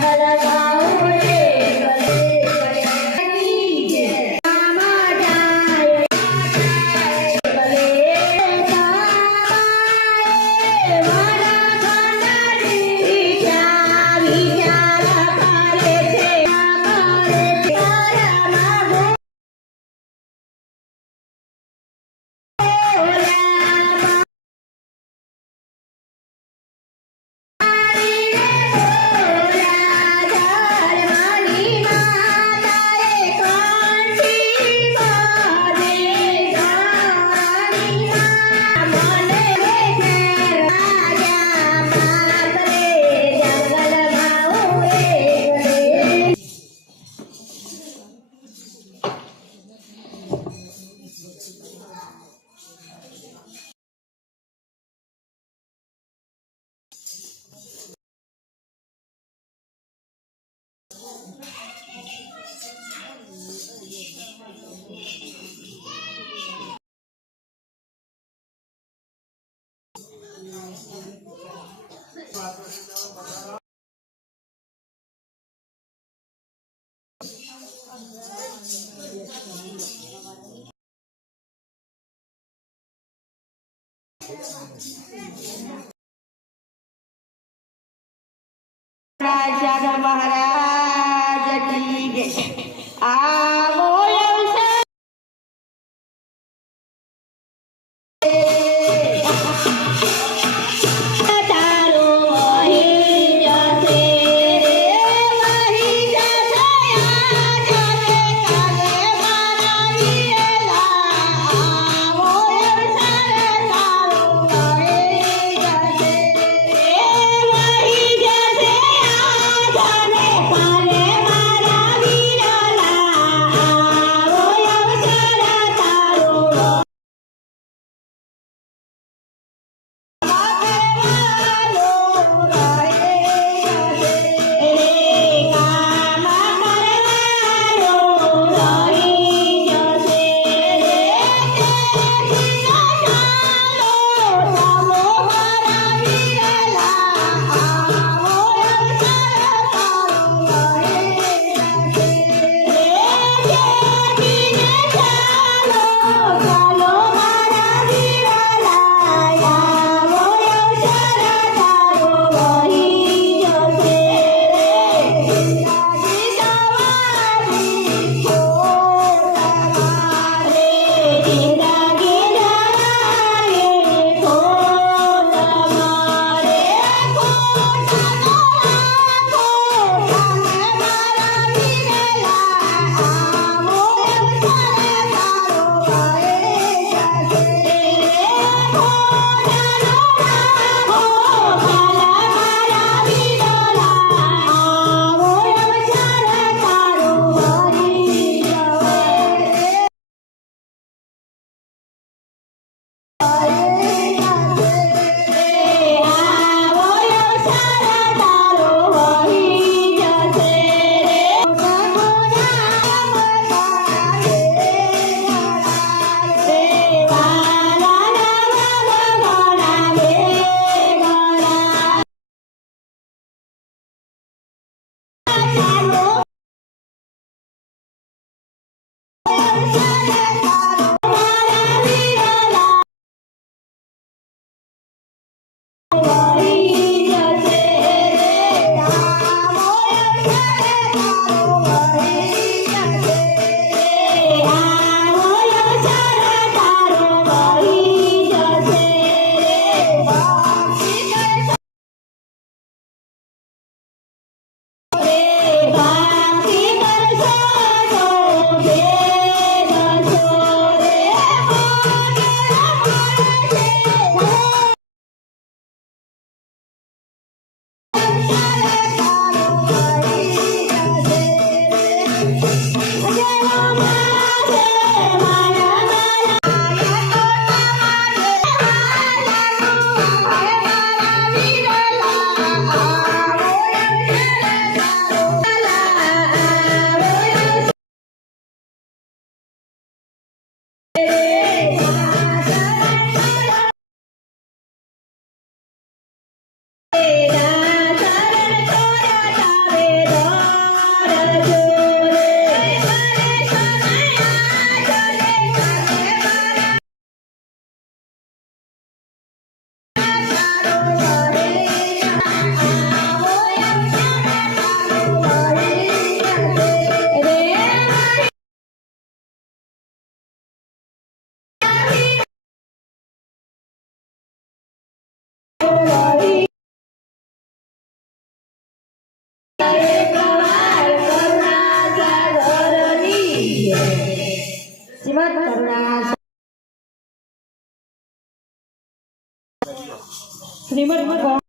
Hello. Maharaj Yeah. Shrimad કરુણા શ્રીમદ ભગવાન.